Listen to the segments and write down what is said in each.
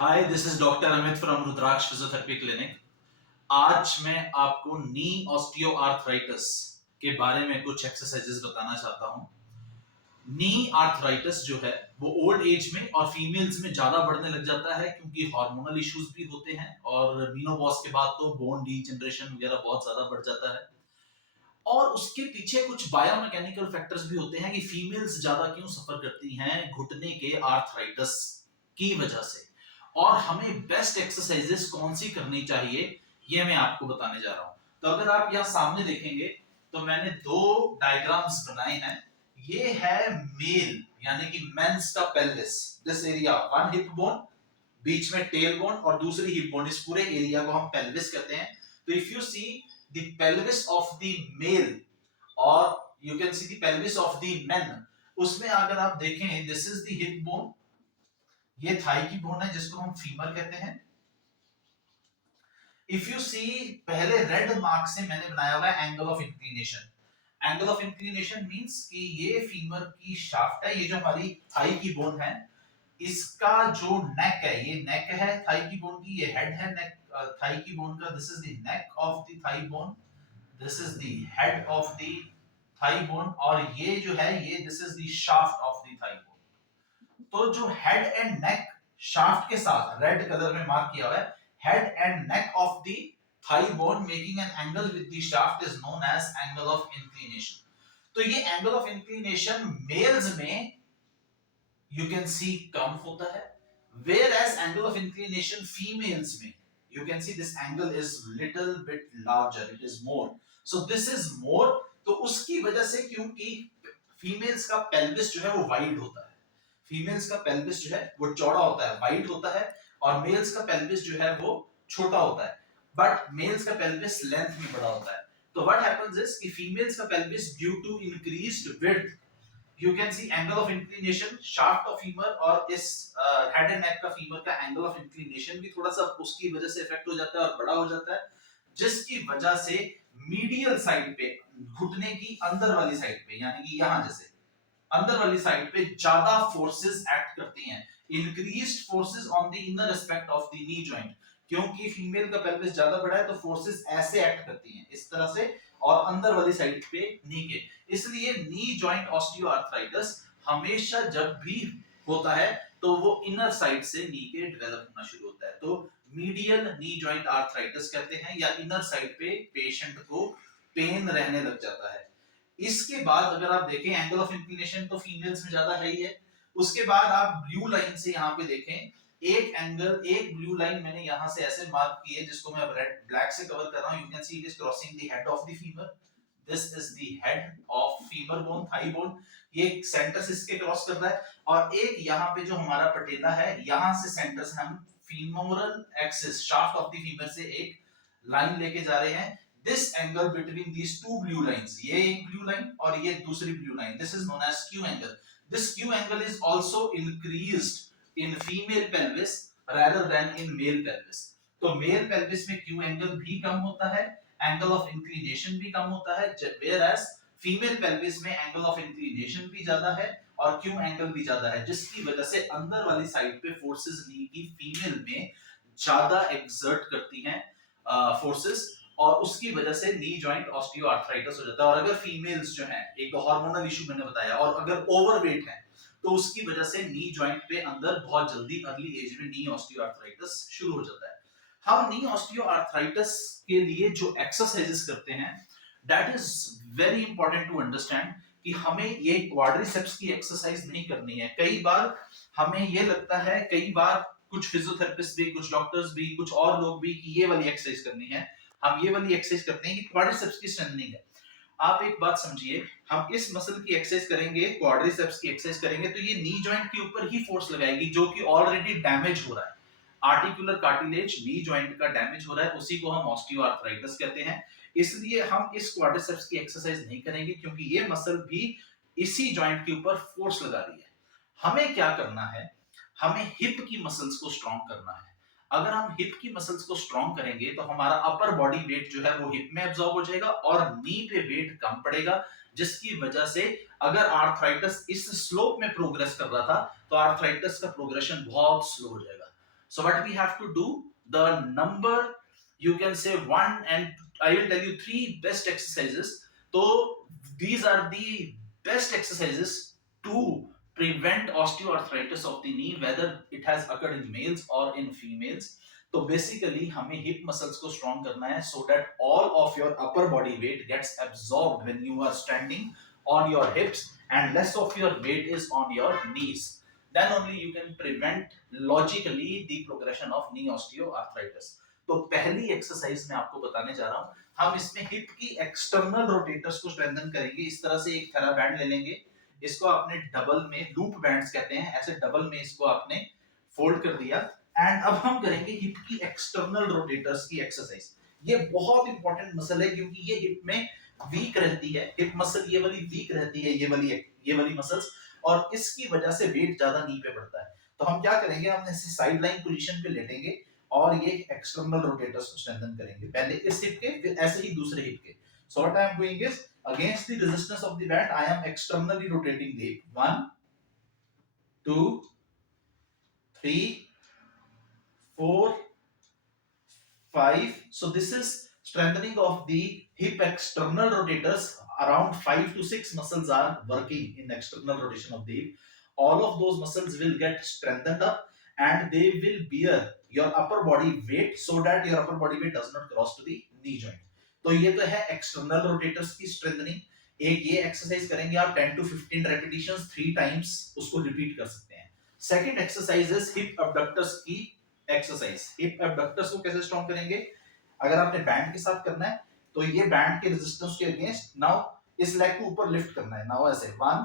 Hi, this is doctor Amit from Rudraksh physiotherapy clinic. आज मैं आपको नी ऑस्टियोआर्थराइटिस के बारे में कुछ एक्सरसाइजेस बताना चाहता हूँ। नी आर्थराइटिस जो है वो ओल्ड एज में और फीमेल्स में ज्यादा बढ़ने लग जाता है क्योंकि हार्मोनल इश्यूज भी होते हैं और मीनोपॉज के बाद तो बोन डीजनरेशन वगैरह बहुत ज्यादा बढ़ जाता है। और उसके पीछे कुछ बायोमैकेनिकल फैक्टर्स भी होते हैं कि फीमेल्स ज्यादा क्यों सफर करती हैं घुटने के आर्थराइटिस की वजह से, और हमें बेस्ट एक्सरसाइजेस कौन सी करनी चाहिए ये मैं आपको बताने जा रहा हूं। तो अगर आप यहां सामने देखेंगे तो मैंने दो डायग्राम्स बनाए हैं। ये है मेल यानी कि मेंस का pelvis, this area one hip bone, बीच में टेल बोन और दूसरी हिप बोन, इस पूरे एरिया को हम पेल्विस कहते हैं। तो if you see the pelvis of the male और you can see the pelvis of the men, उसमें अगर आप देखें this is the hip bone, ये थाई की बोन है जिसको हम फीमर कहते हैं। इफ यू सी पहले रेड मार्क से मैंने बनाया हुआ है angle of inclination. Angle of inclination means कि ये फीमर की शाफ्ट है, ये जो हमारी थाई की बोन है इसका जो नेक है, ये नेक है थाई की बोन की, ये हेड है नेक थाई की बोन का, this is the neck of the thigh bone, this is the head of the thigh bone, और ये जो है ये this is the shaft of the thigh bone. तो जो हेड एंड नेक शाफ्ट के साथ रेड कलर में मार्क किया हुआ है, head and neck of the thigh bone making an angle with the shaft is known as angle of inclination. तो ये एंगल ऑफ इंक्लिनेशन मेल्स में यू कैन सी कम होता है, whereas angle of inclination females में you can see this angle is little bit larger, it is more, so this is more. तो उसकी वजह से, क्योंकि फीमेल्स का पेल्विस जो है वो वाइड होता है, फीमेल्स का पेल्विस जो है वो चौड़ा होता है, वाइड होता है, और मेल्स का पेल्विस जो है वो छोटा होता है, बट मेल्स का पेल्विस लेंथ में बड़ा होता है। तो व्हाट हैपेंस इज कि फीमेल्स का pelvis due to increased width, you can see angle of inclination shaft of femur और इस head and neck का femur का angle of inclination भी थोड़ा सा उसकी वजह से इफेक्ट हो जाता है और बड़ा हो जाता है, जिसकी वजह से मीडियल साइड पे, घुटने की अंदर वाली साइड पे, यानी कि यहां जैसे अंदर वाली साइड पे ज्यादा फोर्सेस एक्ट करती हैं, increased forces on the inner aspect of the knee joint, क्योंकि फीमेल का पेल्विस ज्यादा बड़ा है तो फोर्सेस ऐसे एक्ट करती हैं इस तरह से और अंदर वाली साइड पे नी के। इसलिए नी जॉइंट ऑस्टियोआर्थराइटिस हमेशा जब भी होता है तो वो इनर साइड से नी के डेवलप होना शुरू होता है, तो मीडियल नी जॉइंट आर्थराइटिस कहते हैं, या इनर साइड पे पेशेंट को पेन रहने लग जाता है। इसके बाद अगर आप देखें एंगल ऑफ इंक्लिनेशन तो फीमेल्स में ज्यादा है ही है। उसके बाद आप ब्लू लाइन से यहाँ पे देखें, एक एंगल, एक ब्लू लाइन मैंने यहां से ऐसे मार्क की है जिसको मैं अब रेड ब्लैक से कवर कर रहा हूं, you can see it is crossing the head of the femur, this is the head of femur bone, thigh bone, ये सेंटर से इसके क्रॉस कर रहा है, और एक यहाँ पे जो हमारा पटेला है यहां से सेंटर से हम femoral axis shaft of the femur से एक लाइन लेके जा रहे हैं, this angle between these two blue lines, ये एक ब्लू लाइन और ये दूसरी blue line, this is known as Q angle. This Q angle is also increased in female pelvis rather than in male pelvis। तो male pelvis में Q angle भी कम होता है, एंगल ऑफ इंक्लिनेशन भी कम होता है, whereas फीमेल पेल्विस में एंगल ऑफ इंक्लिनेशन भी ज्यादा है और क्यू एंगल भी ज्यादा है, जिसकी वजह से अंदर वाली साइड पे फोर्सेस नी की फीमेल में ज्यादा एक्सर्ट करती हैं फोर्सेस, और उसकी वजह से नी जॉइंट ऑस्टियोआर्थराइटिस हो जाता है। और अगर फीमेल्स जो हैं, एक तो हार्मोनल इशू मैंने बताया, और अगर ओवरवेट है तो उसकी वजह से नी जॉइंट पे अंदर बहुत जल्दी अर्ली एज में नी ऑस्टियोआर्थराइटिस शुरू हो जाता है। हम नी ऑस्टियोआर्थराइटिस के लिए जो एक्सरसाइजेस करते हैं that is very important to understand कि हमें ये क्वाड्रिसेप्स की एक्सरसाइज नहीं करनी है। कई बार हमें ये लगता है, कई बार कुछ फिजियोथेरेपिस्ट भी, कुछ डॉक्टर्स भी, कुछ और लोग भी कि ये वाली एक्सरसाइज करनी है, हम ये वाली एक्सरसाइज करते हैं कि क्वाड्रिसेप्स की स्ट्रेंथनिंग है। आप एक बात समझिए, हम इस मसल की एक्सरसाइज करेंगे, क्वाड्रिसेप्स की एक्सरसाइज करेंगे, तो ये नी जॉइंट के ऊपर ही फोर्स लगाएगी जो कि ऑलरेडी डैमेज हो रहा है, आर्टिकुलर कार्टिलेज नी जॉइंट का डैमेज हो रहा है, उसी को हम ऑस्टियोआर्थराइटिस कहते हैं। इसलिए हम इस क्वाड्रिसेप्स की एक्सरसाइज नहीं करेंगे क्योंकि ये मसल भी इसी जॉइंट के ऊपर फोर्स लगा रही है। हमें क्या करना है, हमें हिप की मसल्स को स्ट्रॉन्ग करना है। अगर हम हिप की मसल्स को स्ट्रॉन्ग करेंगे तो हमारा अपर बॉडी वेट जो है वो हिप में एब्जॉर्ब हो जाएगा और नी पे वेट कम पड़ेगा, जिसकी वजह से अगर आर्थराइटिस इस स्लोप में प्रोग्रेस कर रहा था तो आर्थराइटिस का प्रोग्रेशन बहुत स्लो हो जाएगा। So what we have to do, the number, you can say one, and I will tell you three best exercises. So these are the best exercises to prevent osteoarthritis of the knee, whether it has occurred in males or in females. तो basically हमें hip muscles को strong करना है, so that all of your upper body weight gets absorbed when you are standing on your hips and less of your weight is on your knees. Then only you can prevent logically the progression of knee osteoarthritis. तो पहली exercise मैं आपको बताने जा रहा हूं, हम इसमें हिप की एक्सटर्नल रोटेटर्स को स्ट्रेंथन करेंगे। इस तरह से एक थेरा बैंड ले लेंगे, इसको आपने डबल में, लूप बैंड्स कहते हैं, ऐसे डबल में इसको आपने फोल्ड कर दिया। एंड अब हम करेंगे हिप की एक्सटर्नल रोटेटर्स की एक्सरसाइज। ये बहुत इंपॉर्टेंट मसल है क्योंकि ये हिप में वीक रहती है, हिप मसल ये वाली वीक रहती है, ये वाली मसल्स, और इसकी वजह से वेट ज्यादा नी पे पड़ता है। तो हम क्या करेंगे, हम ऐसे साइड लाइन पोजीशन पे लेटेंगे और ये एक्सटर्नल रोटेटर्स को स्ट्रेंथन करेंगे, पहले इस हिप के फिर ऐसे ही दूसरे हिप के। So what I am doing is against the resistance of the band I am externally rotating the hip. 1 2 3 4 5. So this is strengthening of the hip external rotators. Around 5 to 6 muscles are working in external rotation of the hip. All of those muscles will get strengthened up and they will bear your upper body weight so that your upper body weight does not cross to the knee joint. तो ये तो है external rotators की strengthening. एक ये exercise करेंगे आप 10 to 15 repetitions 3 times, उसको रिपीट कर सकते हैं। Second exercise is hip abductors की एक्सरसाइज। हिप अबडक्टर्स को कैसे स्ट्रॉन्ग करेंगे, अगर आपने बैंड के साथ करना है तो ये बैंड के रेजिस्टेंस के अगेंस्ट नाउ इस लेग को ऊपर लिफ्ट करना है। नाउ ऐसे 1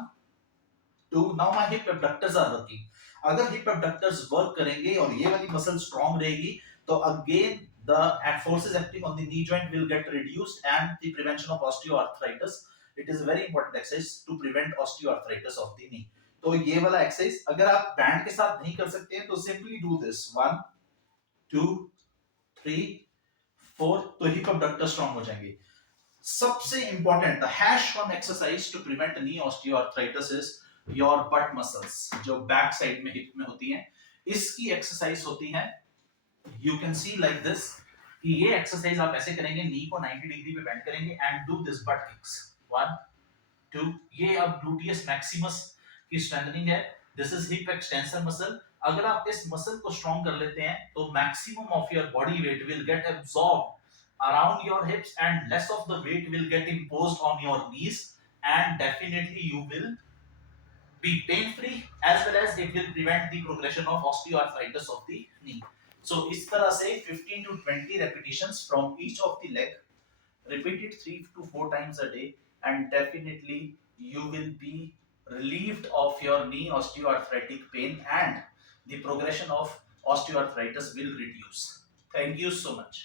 2, now my hip abductors are working. अगर हिप अबडक्टर्स वर्क करेंगे और ये वाली मसल स्ट्रॉन्ग रहेगी तो again the forces acting on the knee joint will get reduced and the prevention of osteoarthritis. It is a very important exercise to prevent osteoarthritis of the knee. तो ये वाला exercise अगर आप band के साथ नहीं कर सकते हैं तो सिंपली डू दिस 1 2 3 4, तो हिप अबडक्टर स्ट्रॉन्ग हो जाएंगे। सबसे important the hash one exercise to prevent knee osteoarthritis is your butt muscles, जो बैक साइड में हिप में होती हैं। इसकी एक्सरसाइज होती है, you can see like this, कि ये एक्सरसाइज आप ऐसे करेंगे, नी को 90 डिग्री पे बेंड करेंगे and do this but kicks 1 2। ये अब ग्लूटियस मैक्सिमस की स्ट्रेंथनिंग है। This is hip extension muscle. अगर आप इस मसल को स्ट्रॉन्ग कर लेते हैं तो maximum of your body weight will get absorbed around your hips and less of the weight will get imposed on your knees, and definitely you will be pain free as well as it will prevent the progression of osteoarthritis of the knee. So इस तरह से 15 to 20 repetitions from each of the leg, repeat it 3 to 4 times a day, and definitely you will be relieved of your knee osteoarthritic pain and the progression of osteoarthritis will reduce. Thank you so much.